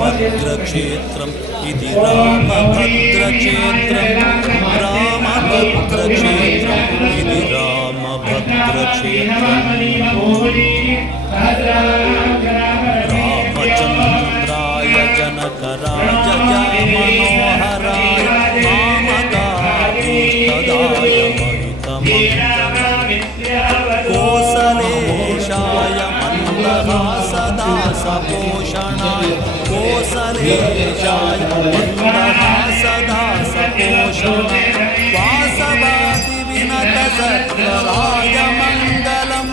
భద్రక్షేత్రం ఇది రామభద్రక్షేత్రం రామభద్రక్షేత్రం ఇది రామభద్రక్షేత్రం రామచంద్రాయ జనకరాజ మనోహరాయ మామకాయ కోసలేశాయ మందహాసదాసపోషణాయ కోసలేశాయ మందహాసదాసపోషణాయ వాసవాది వినత సత్వరాయ మంగళం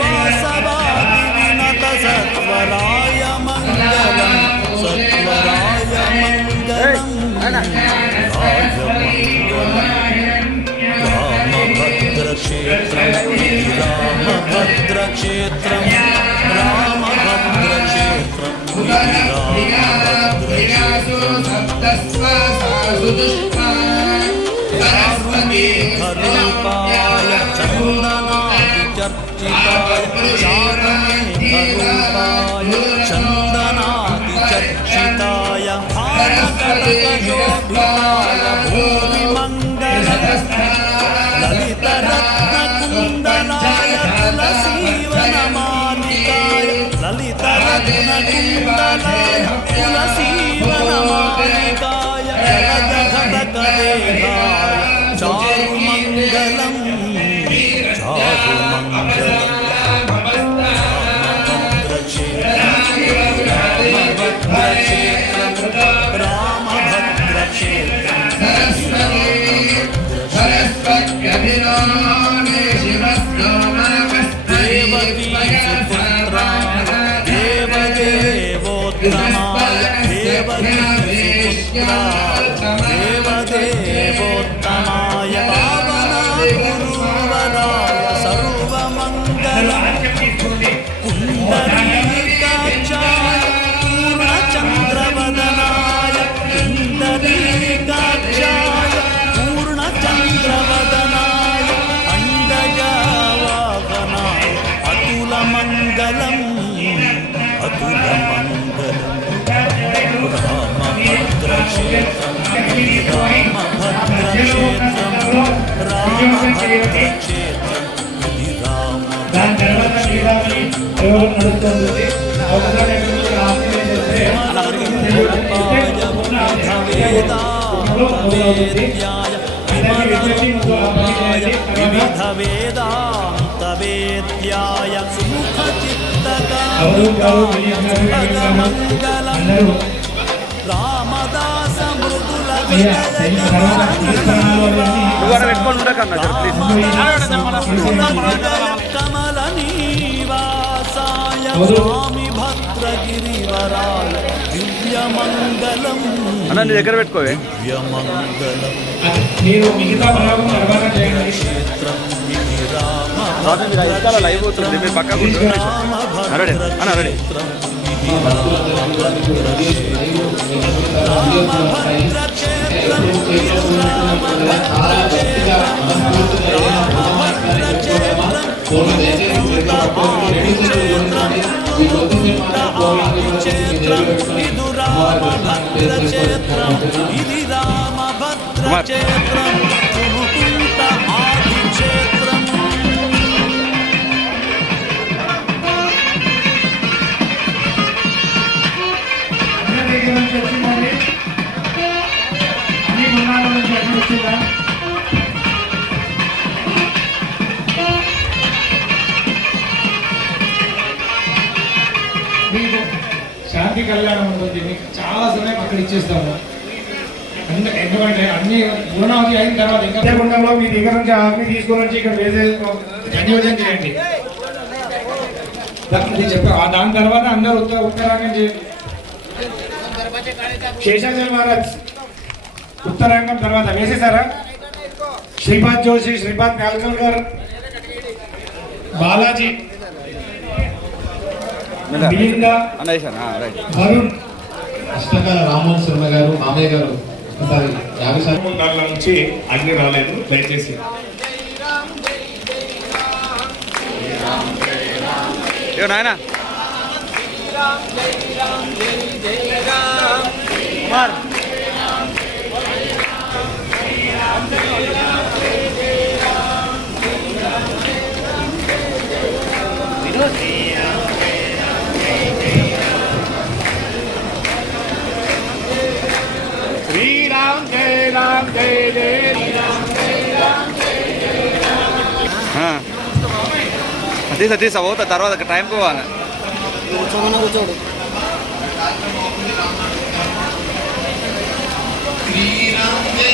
వాసవాది వినత సత్వరాయ మంగళం సత్వరాయ మంగళం రామభద్రక్షేత్రం రామభద్రక్షేత్రం రామభద్రక్షేత్రం చారుమేఘరూపాయ చందనాదిచర్చితాయ చందనాదిచర్చితాయ భారకటకశోభితాయ భూమిమంగళ లలితరత్నకుందలాయ తులసీవనమాలికాయ లలితరత్నకుందలాయ తులసీవనమాలికాయ జలజఘటకదేహాయ చారుమంగళం చారుమంగళం దేవదేవోత్తమాయ పావనాగురువరాయ సర్వమంగళం కుండలీకాక్షాయ పూర్ణచంద్రవదనాయ కుండలీకాక్షాయ పూర్ణచంద్రవదనాయ అండజావాహనాయ అతులమంగళం అతులమంగళం రామభద్రక్షేత్రం రామభద్రక్షేత్రం రామభద్రక్షేత్రం ఇది రామభద్రక్షేత్రం వివిధవేదాంతవేద్యాయ సుముఖచిత్తకామంగళం రామదాస మృదుల కమల నివాసాయ స్వామి భద్రగిరివరాయ దివ్యమంగళం అన్న నీ దగ్గర పెట్టుకోవే దివ్యమంగళం క్షేత్రం లైవ్ అవుతుంది మీరు పక్కకు రామభద్రక్షేత్రం ఇది రామభద్రక్షేత్రం తుముకుంట ఆదిక్షేత్రం మీకు శాంతి కళ్యాణం ఉంటుంది, మీకు చాలా సమయం అక్కడ ఇచ్చేస్తాము. ఎందుకంటే అన్ని పూర్ణావతి అయిన తర్వాత ఇంకా గుండంలో మీ దగ్గర నుంచి అగ్ని తీసుకొని వచ్చి ఇక్కడ వేసే సంయోజన చేయండి. చెప్పా దాని తర్వాత అందరూ ఉత్తరాంగం చేయండి. శేషాచల మహారాజ్ ఉత్తరాంగం తర్వాత వేసేసారా? శ్రీపాద్ జోషి, శ్రీపాద్ కాల్కల్కర్, బాలాజీ, మిలింద, వరుణ్, అష్టకాల రామ్మోహన్ శర్మ గారు మామయ్య గారు ఒకసారి 50 దాని నుంచి అగ్ని రాలేదు దయచేసి ఇగో నాయన కుమార్ శ్రీరామ్ జయ రామ్ జయ జయ తీసా తీసా పోతా తర్వాత టైంకి పోవాలి శ్రీరామ్ జయ